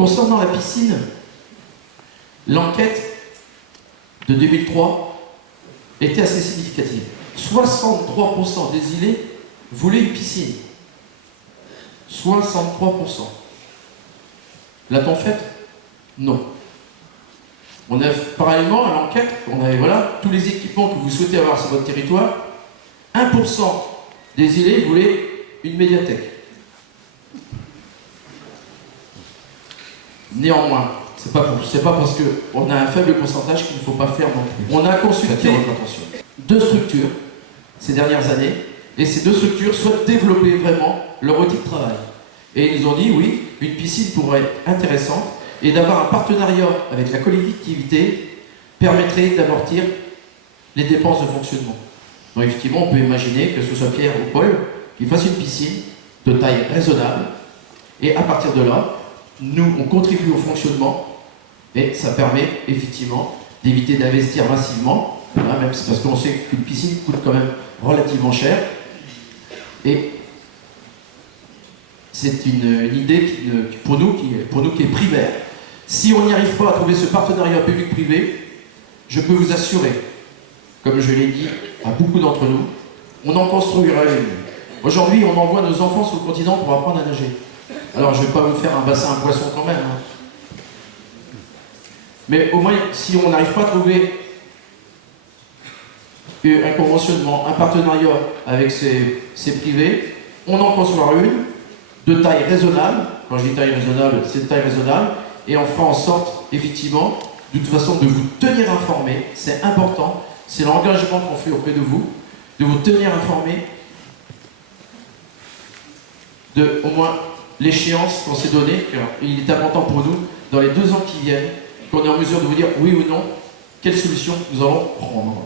Concernant la piscine, l'enquête de 2003 était assez significative. 63% des îlets voulaient une piscine. 63%. L'a-t-on fait? Non. On a, parallèlement à l'enquête, on avait voilà, tous les équipements que vous souhaitez avoir sur votre territoire. 1% des îlets voulaient une médiathèque. Néanmoins, c'est pas parce qu'on a un faible pourcentage qu'il ne faut pas faire non plus. On a consulté deux structures ces dernières années, et ces deux structures souhaitent développer vraiment leur outil de travail. Et ils nous ont dit, oui, une piscine pourrait être intéressante, et d'avoir un partenariat avec la collectivité permettrait d'amortir les dépenses de fonctionnement. Donc effectivement, on peut imaginer que ce soit Pierre ou Paul qui fasse une piscine de taille raisonnable, et à partir de là, nous, on contribue au fonctionnement, et ça permet effectivement d'éviter d'investir massivement, hein, même c'est parce qu'on sait qu'une piscine coûte quand même relativement cher, et c'est une idée pour nous qui est primaire. Si on n'y arrive pas à trouver ce partenariat public-privé, je peux vous assurer, comme je l'ai dit à beaucoup d'entre nous, on en construira une. Aujourd'hui, on envoie nos enfants sur le continent pour apprendre à nager. Alors, je ne vais pas vous faire un bassin à poissons quand même. Hein. Mais au moins, si on n'arrive pas à trouver un conventionnement, un partenariat avec ces privés, on en construira une de taille raisonnable. Quand je dis taille raisonnable, c'est de taille raisonnable. Et on fera en sorte, effectivement, de toute façon, de vous tenir informés. C'est important. C'est l'engagement qu'on fait auprès de vous tenir informés de, au moins, l'échéance qu'on s'est donnée. Il est important pour nous, dans les 2 ans qui viennent, qu'on est en mesure de vous dire oui ou non, quelle solution nous allons prendre.